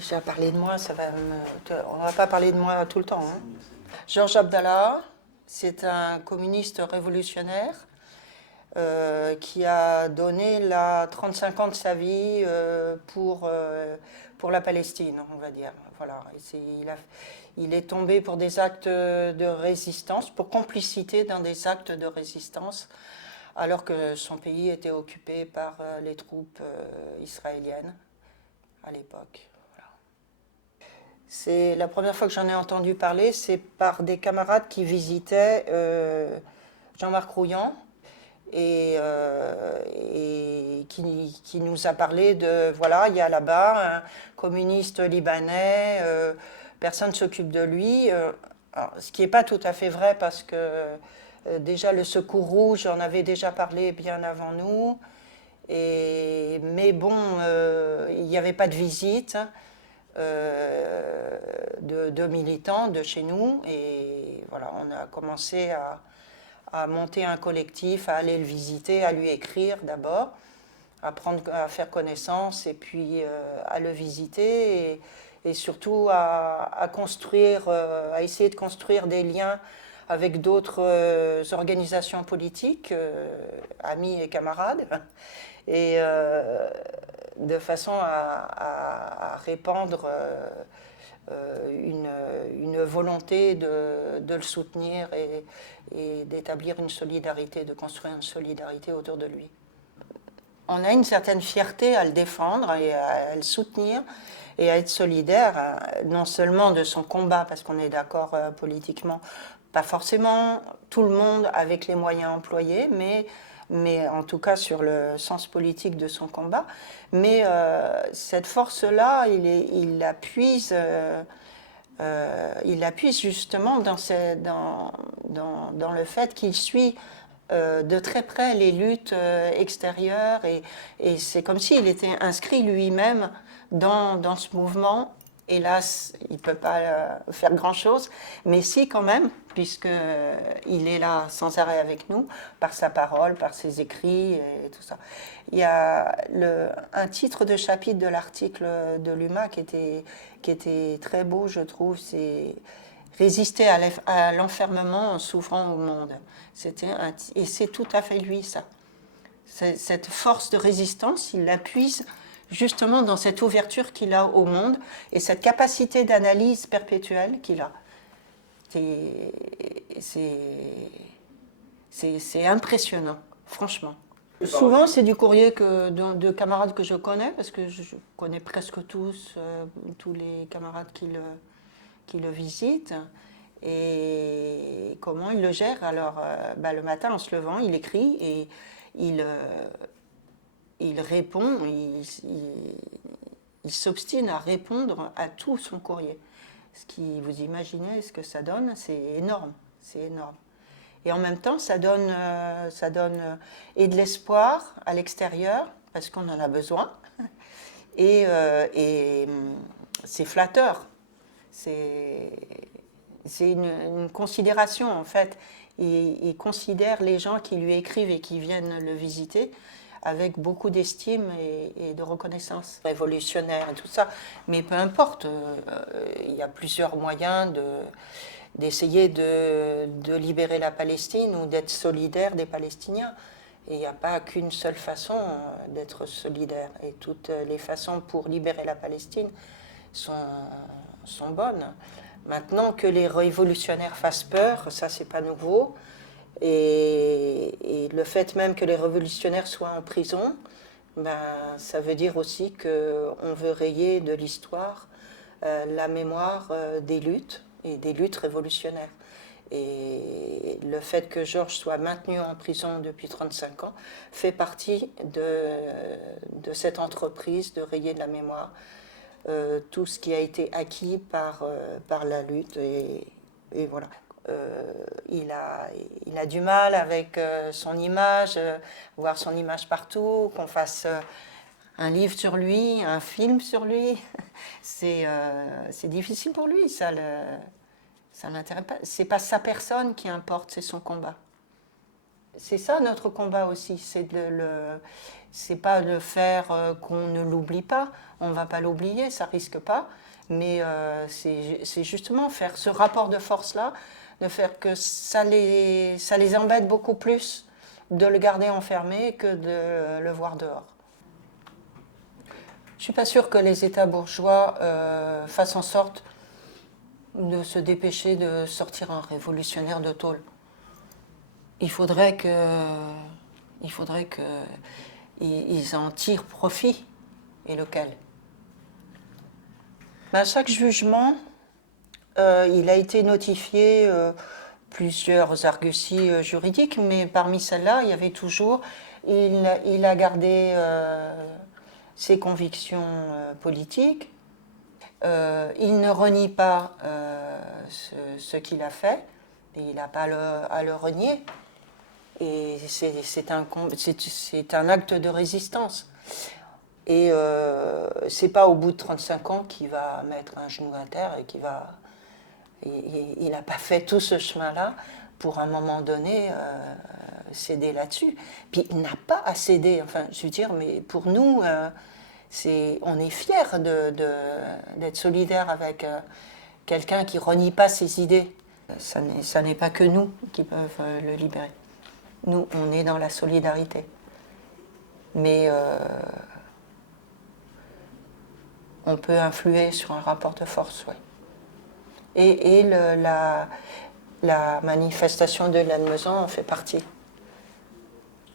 Si j'ai à parler de moi, on ne va pas parler de moi tout le temps. Hein. Georges Abdallah, c'est un communiste révolutionnaire qui a donné 35 ans de sa vie pour la Palestine, on va dire. Voilà. Il est tombé pour des actes de résistance, pour complicité dans des actes de résistance, alors que son pays était occupé par les troupes israéliennes à l'époque. C'est la première fois que j'en ai entendu parler, c'est par des camarades qui visitaient Jean-Marc Rouillant et qui nous a parlé de, voilà, il y a là-bas un communiste libanais, personne ne s'occupe de lui. Alors, ce qui n'est pas tout à fait vrai parce que déjà le Secours Rouge en avait déjà parlé bien avant nous. Mais bon, il n'y avait pas de visite. De militants de chez nous et voilà, on a commencé à monter un collectif, à aller le visiter, à lui écrire d'abord, à faire connaissance et puis à le visiter et surtout à construire, à essayer de construire des liens avec d'autres organisations politiques, amis et camarades, et de façon à répandre une volonté de le soutenir et d'établir une solidarité, de construire une solidarité autour de lui. On a une certaine fierté à le défendre et à le soutenir et à être solidaire, non seulement de son combat, parce qu'on est d'accord politiquement, pas forcément tout le monde avec les moyens employés, mais en tout cas sur le sens politique de son combat. Mais cette force-là, il la puise justement dans le fait qu'il suit de très près les luttes extérieures et c'est comme s'il était inscrit lui-même dans ce mouvement. Hélas, il ne peut pas faire grand-chose, mais si quand même, puisqu'il est là sans arrêt avec nous, par sa parole, par ses écrits et tout ça. Il y a un titre de chapitre de l'article de l'UMA qui était très beau, je trouve, c'est « Résister à l'enfermement en s'ouvrant au monde ». Et c'est tout à fait lui, ça. Cette force de résistance, il la puise justement dans cette ouverture qu'il a au monde et cette capacité d'analyse perpétuelle qu'il a. C'est impressionnant, franchement. Souvent, c'est du courrier de camarades que je connais, parce que je connais presque tous les camarades qui le visitent. Et comment il le gère? Alors, le matin, en se levant, il écrit et il répond, il s'obstine à répondre à tout son courrier. Ce qui, vous imaginez ce que ça donne, c'est énorme, c'est énorme. Et en même temps, ça donne et de l'espoir à l'extérieur, parce qu'on en a besoin, et c'est flatteur. C'est une considération, en fait. Il considère les gens qui lui écrivent et qui viennent le visiter avec beaucoup d'estime et de reconnaissance révolutionnaire et tout ça. Mais peu importe, il y a plusieurs moyens d'essayer de libérer la Palestine ou d'être solidaire des Palestiniens. Et il n'y a pas qu'une seule façon d'être solidaire. Et toutes les façons pour libérer la Palestine sont bonnes. Maintenant que les révolutionnaires fassent peur, ça c'est pas nouveau. Et le fait même que les révolutionnaires soient en prison, ça veut dire aussi qu'on veut rayer de l'histoire la mémoire des luttes et des luttes révolutionnaires. Et le fait que Georges soit maintenu en prison depuis 35 ans fait partie de cette entreprise de rayer de la mémoire tout ce qui a été acquis par la lutte. Et voilà. Il a du mal avec son image, voir son image partout, qu'on fasse un livre sur lui, un film sur lui. C'est difficile pour lui, ça l'intéresse pas. C'est pas sa personne qui importe, c'est son combat. c'est ça notre combat aussi, c'est pas de faire qu'on ne l'oublie pas, on va pas l'oublier, ça risque pas, mais c'est justement faire ce rapport de force-là, de faire que ça les embête beaucoup plus de le garder enfermé que de le voir dehors. Je ne suis pas sûre que les États bourgeois fassent en sorte de se dépêcher de sortir un révolutionnaire de tôle. Il faudrait qu'ils en tirent profit, et lequel. À chaque jugement, il a été notifié plusieurs arguties juridiques, mais parmi celles-là, il y avait toujours, il a gardé ses convictions politiques, il ne renie pas ce qu'il a fait, et il n'a pas à le renier. Et c'est un acte de résistance. Et c'est pas au bout de 35 ans qu'il va mettre un genou à terre et qu'il va... Il n'a pas fait tout ce chemin-là pour, à un moment donné, céder là-dessus. Puis il n'a pas à céder. Enfin, je veux dire, mais pour nous, on est fiers d'être solidaires avec quelqu'un qui renie pas ses idées. Ça n'est pas que nous qui peuvent le libérer. Nous, on est dans la solidarité. Mais on peut influer sur un rapport de force, oui. Et la manifestation de Lannemezan en fait partie.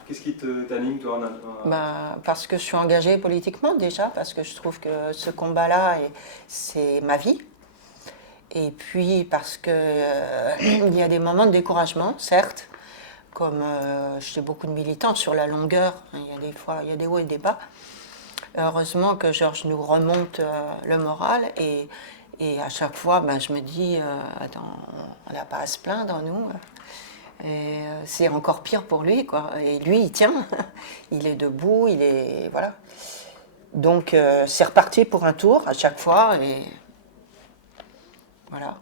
Qu'est-ce qui t'anime, toi Parce que je suis engagée politiquement, déjà, parce que je trouve que ce combat-là, c'est ma vie. Et puis parce qu'il y a des moments de découragement, certes, comme j'ai beaucoup de militants sur la longueur, il y a des fois, il y a des hauts et des bas. Heureusement que Georges nous remonte le moral et à chaque fois, je me dis, attends, on n'a pas à se plaindre, nous. Et c'est encore pire pour lui, quoi. Et lui, il tient, il est debout, il est... Voilà. Donc, c'est reparti pour un tour à chaque fois, et voilà.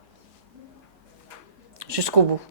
Jusqu'au bout.